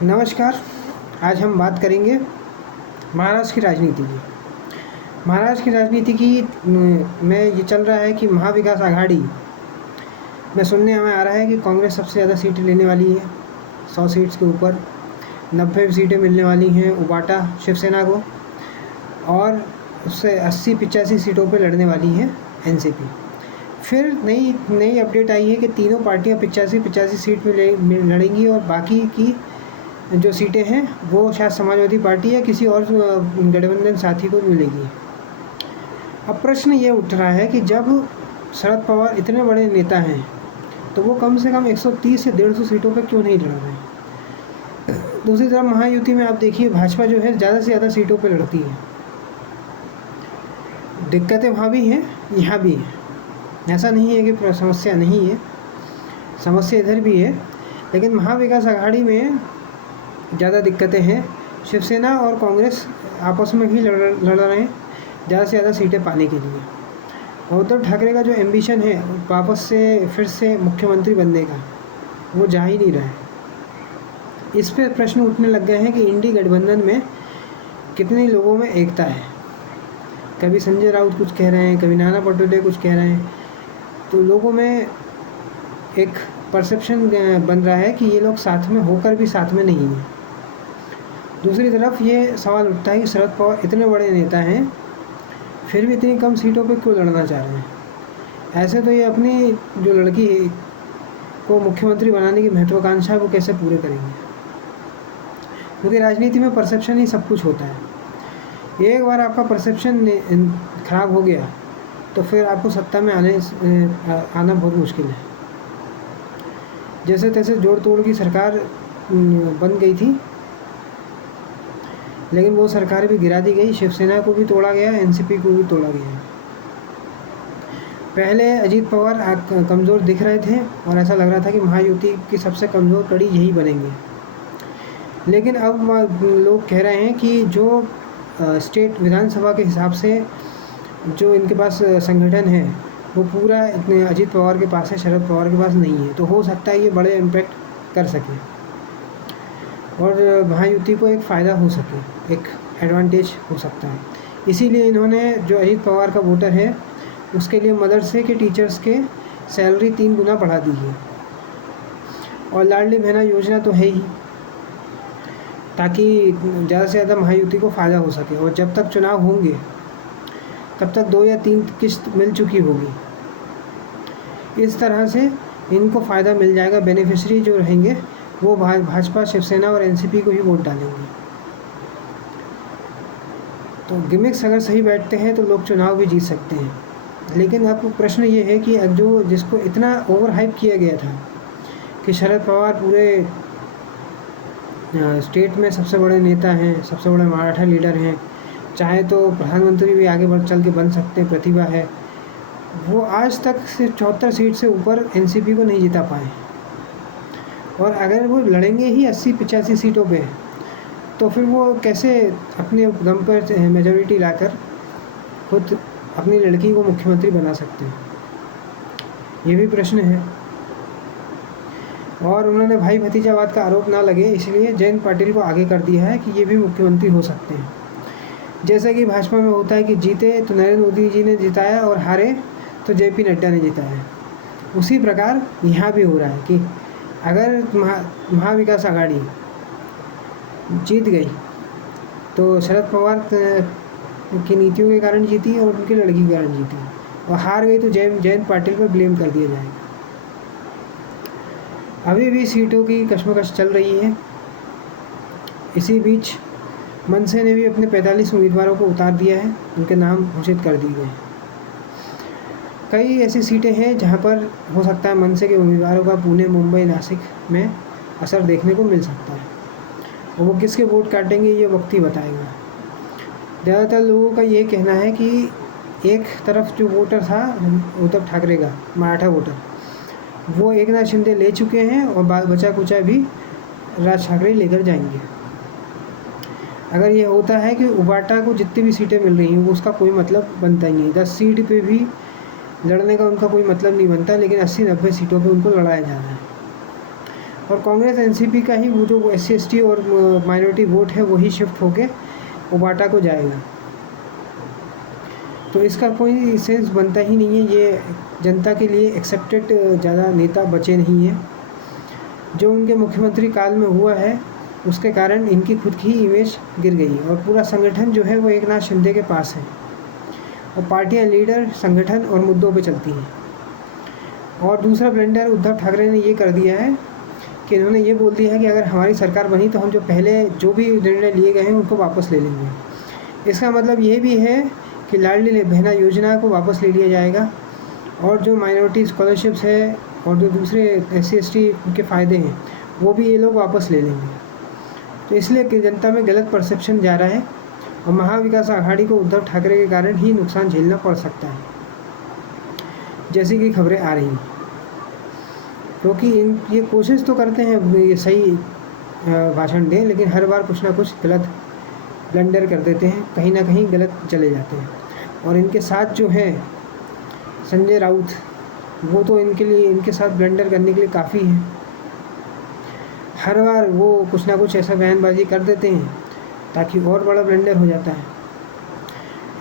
नमस्कार। आज हम बात करेंगे महाराष्ट्र की राजनीति की। महाराष्ट्र की राजनीति की में ये चल रहा है कि महाविकास आघाड़ी में सुनने में आ रहा है कि कांग्रेस सबसे ज़्यादा सीटें लेने वाली है। 100 सीट्स के ऊपर 90 सीटें मिलने वाली हैं उबाटा शिवसेना को, और उससे 80-85 सीटों पे लड़ने वाली है एनसीपी। फिर नई अपडेट आई है कि तीनों पार्टियां 85-85 सीट में लड़ेंगी और बाकी की जो सीटें हैं वो शायद समाजवादी पार्टी या किसी और गठबंधन साथी को मिलेगी। अब प्रश्न ये उठ रहा है कि जब शरद पवार इतने बड़े नेता हैं तो वो कम से कम 130 से 150 सीटों पर क्यों नहीं लड़ रहे। दूसरी तरफ महायुति में आप देखिए भाजपा जो है ज़्यादा से ज़्यादा सीटों पर लड़ती है। दिक्कतें वहाँ भी हैं, यहाँ भी हैं। ऐसा नहीं है कि समस्या नहीं है, समस्या इधर भी है, लेकिन महाविकास आघाड़ी में ज़्यादा दिक्कतें हैं। शिवसेना और कांग्रेस आपस में भी लड़ रहे हैं ज़्यादा से ज़्यादा सीटें पाने के लिए। और उद्धव ठाकरे का जो एम्बिशन है वापस से फिर से मुख्यमंत्री बनने का, वो जा ही नहीं रहा है। इस पे प्रश्न उठने लग गए हैं कि इंडी गठबंधन में कितने लोगों में एकता है। कभी संजय राउत कुछ कह रहे हैं, कभी नाना पटोले कुछ कह रहे हैं, तो लोगों में एक परसेप्शन बन रहा है कि ये लोग साथ में होकर भी साथ में नहीं हैं। दूसरी तरफ ये सवाल उठता है कि शरद पवार इतने बड़े नेता हैं फिर भी इतनी कम सीटों पे क्यों लड़ना चाह रहे हैं। ऐसे तो ये अपनी जो लड़की को मुख्यमंत्री बनाने की महत्वाकांक्षा है वो कैसे पूरे करेंगे, क्योंकि राजनीति में परसेप्शन ही सब कुछ होता है। एक बार आपका परसेप्शन ख़राब हो गया तो फिर आपको सत्ता में आना बहुत मुश्किल है। जैसे तैसे जोड़ तोड़ की सरकार बन गई थी, लेकिन वो सरकार भी गिरा दी गई। शिवसेना को भी तोड़ा गया, एनसीपी को भी तोड़ा गया। पहले अजीत पवार कमज़ोर दिख रहे थे और ऐसा लग रहा था कि महायुति की सबसे कमज़ोर कड़ी यही बनेंगे, लेकिन अब लोग कह रहे हैं कि जो स्टेट विधानसभा के हिसाब से जो इनके पास संगठन है वो पूरा इतने अजीत पवार के पास है, शरद पवार के पास नहीं है। तो हो सकता है ये बड़े इम्पैक्ट कर सके और महायुति को एक फ़ायदा हो सके, एक एडवांटेज हो सकता है। इसीलिए इन्होंने जो अजीत पवार का वोटर है उसके लिए मदरसे के टीचर्स के सैलरी 3 गुना बढ़ा दी है, और लाडली बहना योजना तो है ही, ताकि ज़्यादा से ज़्यादा महायुति को फ़ायदा हो सके। और जब तक चुनाव होंगे तब तक 2 या 3 किस्त मिल चुकी होगी। इस तरह से इनको फ़ायदा मिल जाएगा। बेनिफिशरी जो रहेंगे वो भाजपा, शिवसेना और एनसीपी को ही वोट डालेंगे। तो गिमिक्स अगर सही बैठते हैं तो लोग चुनाव भी जीत सकते हैं। लेकिन अब प्रश्न ये है कि अब जो जिसको इतना ओवर हाइप किया गया था कि शरद पवार पूरे स्टेट में सबसे बड़े नेता हैं, सबसे बड़े मराठा लीडर हैं, चाहे तो प्रधानमंत्री भी आगे बढ़ चल के बन सकते हैं, प्रतिभा है, वो आज तक सिर्फ 74 सीट से ऊपर एनसीपी को नहीं जिता पाए। और अगर वो लड़ेंगे ही 80-85 सीटों पे, तो फिर वो कैसे अपने दम पर मेजॉरिटी लाकर खुद अपनी लड़की को मुख्यमंत्री बना सकते हैं, ये भी प्रश्न है। और उन्होंने भाई भतीजावाद का आरोप ना लगे इसलिए जयंत पाटिल को आगे कर दिया है कि ये भी मुख्यमंत्री हो सकते हैं। जैसा कि भाजपा में होता है कि जीते तो नरेंद्र मोदी जी ने जिताया और हारे तो जेपी नड्डा ने जिताया, उसी प्रकार यहाँ भी हो रहा है कि अगर महाविकास आघाड़ी जीत गई तो शरद पवार की नीतियों के कारण जीती और उनकी लड़की के कारण जीती, और हार गई तो जयंत पाटिल पर ब्लेम कर दिया जाएगा। अभी भी सीटों की कशमकश चल रही है। इसी बीच मनसे ने भी अपने 45 उम्मीदवारों को उतार दिया है, उनके नाम घोषित कर दिए गए। कई ऐसी सीटें हैं जहां पर हो सकता है मनसे के उम्मीदवारों का पुणे, मुंबई, नासिक में असर देखने को मिल सकता है, और वो किसके वोट काटेंगे ये वक्त ही बताएगा। ज़्यादातर लोगों का ये कहना है कि एक तरफ जो वोटर था उद्धव ठाकरे का मराठा वोटर, वो एकनाथ शिंदे ले चुके हैं और बचा कुचा भी राज ठाकरे लेकर जाएंगे। अगर ये होता है कि उबाटा को जितनी भी सीटें मिल रही हैं वो उसका कोई मतलब बनता ही नहीं, 10 सीट पे भी लड़ने का उनका कोई मतलब नहीं बनता, लेकिन 80-90 सीटों पे उनको लड़ाया जा रहा है। और कांग्रेस एनसीपी का ही वो जो SC ST और माइनॉरिटी वोट है वही शिफ्ट होके उबाटा को जाएगा। तो इसका कोई सेंस बनता ही नहीं है। ये जनता के लिए एक्सेप्टेड ज़्यादा नेता बचे नहीं हैं। जो उनके मुख्यमंत्री काल में हुआ है उसके कारण इनकी खुद की इमेज गिर गई और पूरा संगठन जो है वो एकनाथ शिंदे के पास है और पार्टियां, लीडर, संगठन और मुद्दों पे चलती हैं। और दूसरा ब्लेंडर उद्धव ठाकरे ने ये कर दिया है कि इन्होंने ये बोल दिया है कि अगर हमारी सरकार बनी तो हम जो पहले जो भी निर्णय लिए गए हैं उनको वापस ले लेंगे। इसका मतलब ये भी है कि लाडली बहना योजना को वापस ले लिया जाएगा और जो माइनॉरिटी स्कॉलरशिप्स है और जो दूसरे SC ST के फ़ायदे हैं वो भी ये लोग वापस ले लेंगे। तो इसलिए कि जनता में गलत परसेप्शन जा रहा है और महाविकास आघाड़ी को उद्धव ठाकरे के कारण ही नुकसान झेलना पड़ सकता है, जैसी कि खबरें आ रही हैं। क्योंकि ये कोशिश तो करते हैं ये सही भाषण दें, लेकिन हर बार कुछ ना कुछ गलत ब्लंडर कर देते हैं, कहीं ना कहीं गलत चले जाते हैं। और इनके साथ जो है संजय राउत, वो तो इनके लिए, इनके साथ ब्लंडर करने के लिए काफ़ी है। हर बार वो कुछ ना कुछ ऐसा बयानबाजी कर देते हैं ताकि और बड़ा ब्लंडर हो जाता है।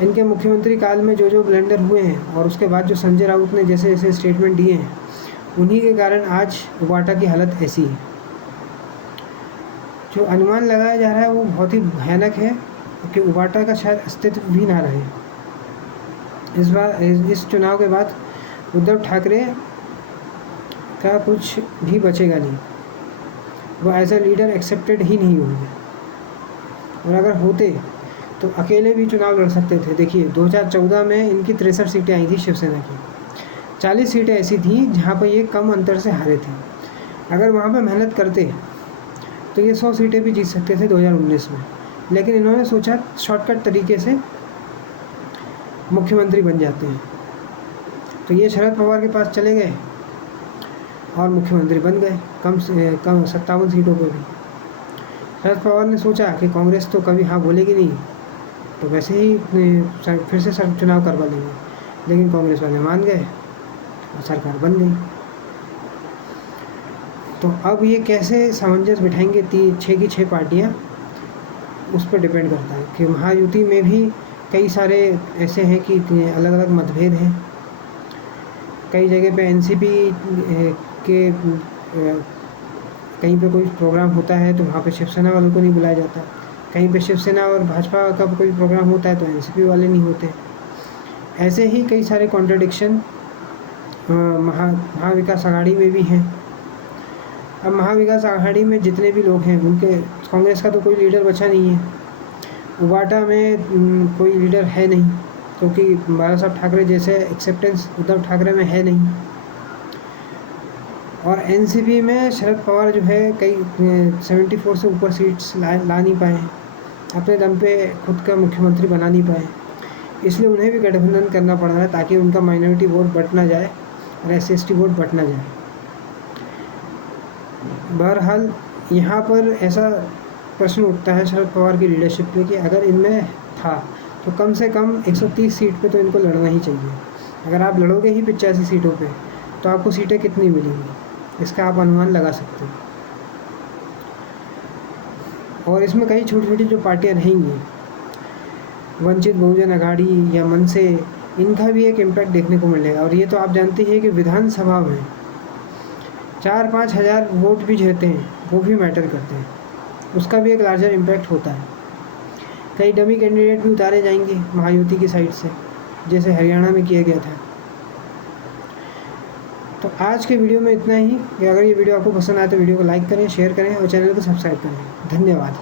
इनके मुख्यमंत्री काल में जो ब्लंडर हुए हैं और उसके बाद जो संजय राउत ने जैसे जैसे स्टेटमेंट दिए हैं उन्हीं के कारण आज उबाटा की हालत ऐसी है। जो अनुमान लगाया जा रहा है वो बहुत ही भयानक है कि उबाटा का शायद अस्तित्व भी ना रहे। इस चुनाव के बाद उद्धव ठाकरे का कुछ भी बचेगा नहीं, वो एज ए लीडर एक्सेप्टेड ही नहीं होंगे। और अगर होते तो अकेले भी चुनाव लड़ सकते थे। देखिए 2014 में इनकी 63 सीटें आई थी शिवसेना की, 40 सीटें ऐसी थी जहाँ पर ये कम अंतर से हारे थे। अगर वहाँ पर मेहनत करते तो ये 100 सीटें भी जीत सकते थे 2019 में, लेकिन इन्होंने सोचा शॉर्टकट तरीके से मुख्यमंत्री बन जाते हैं। तो ये शरद पवार के पास चले गए और मुख्यमंत्री बन गए कम 57 सीटों पर भी। शरद पवार ने सोचा कि कांग्रेस तो कभी हाँ बोलेगी नहीं, तो वैसे ही फिर से चुनाव करवा लेंगे, लेकिन कांग्रेस वाले मान गए और सरकार बन गई। तो अब ये कैसे सामंजस्य बिठाएंगे 6 की 6 पार्टियाँ, उस पर डिपेंड करता है कि महायुति में भी कई सारे ऐसे हैं कि अलग अलग मतभेद हैं। कई जगह पे एनसीपी के कहीं पे कोई प्रोग्राम होता है तो वहाँ पे शिवसेना वालों को नहीं बुलाया जाता, कहीं पे शिवसेना और भाजपा का कोई प्रोग्राम होता है तो एनसीपी वाले नहीं होते। ऐसे ही कई सारे कॉन्ट्रडिक्शन महाविकास आघाड़ी में भी हैं। अब महाविकास आघाड़ी में जितने भी लोग हैं उनके, कांग्रेस का तो कोई लीडर बचा नहीं है, उबाटा में कोई लीडर है नहीं, क्योंकि बाला साहब ठाकरे जैसे एक्सेप्टेंस उद्धव ठाकरे में है नहीं। और एनसीपी में शरद पवार जो है कई 74 से ऊपर सीट्स ला नहीं पाए हैं, अपने दम पे खुद का मुख्यमंत्री बना नहीं पाए, इसलिए उन्हें भी गठबंधन करना पड़ रहा है ताकि उनका माइनॉरिटी वोट बट ना जाए और SC ST वोट बट ना जाए। बहरहाल यहाँ पर ऐसा प्रश्न उठता है शरद पवार की लीडरशिप पे कि अगर इनमें था तो कम से कम 130 सीट पे तो इनको लड़ना ही चाहिए। अगर आप लड़ोगे ही 85 सीटों पे तो आपको सीटें कितनी मिलेंगी, इसका आप अनुमान लगा सकते हो। और इसमें कई छोटी छोटी जो पार्टियां रहेंगी, वंचित बहुजन अघाड़ी या मनसे, इनका भी एक इम्पैक्ट देखने को मिलेगा। और ये तो आप जानते हैं कि विधानसभा में 4-5 हज़ार वोट भी रहते हैं, वो भी मैटर करते हैं, उसका भी एक लार्जर इम्पैक्ट होता है। कई डमी कैंडिडेट भी उतारे जाएंगे महायुति की साइड से, जैसे हरियाणा में किया गया था। तो आज के वीडियो में इतना ही। अगर ये वीडियो आपको पसंद आए तो वीडियो को लाइक करें, शेयर करें और चैनल को सब्सक्राइब करें। धन्यवाद।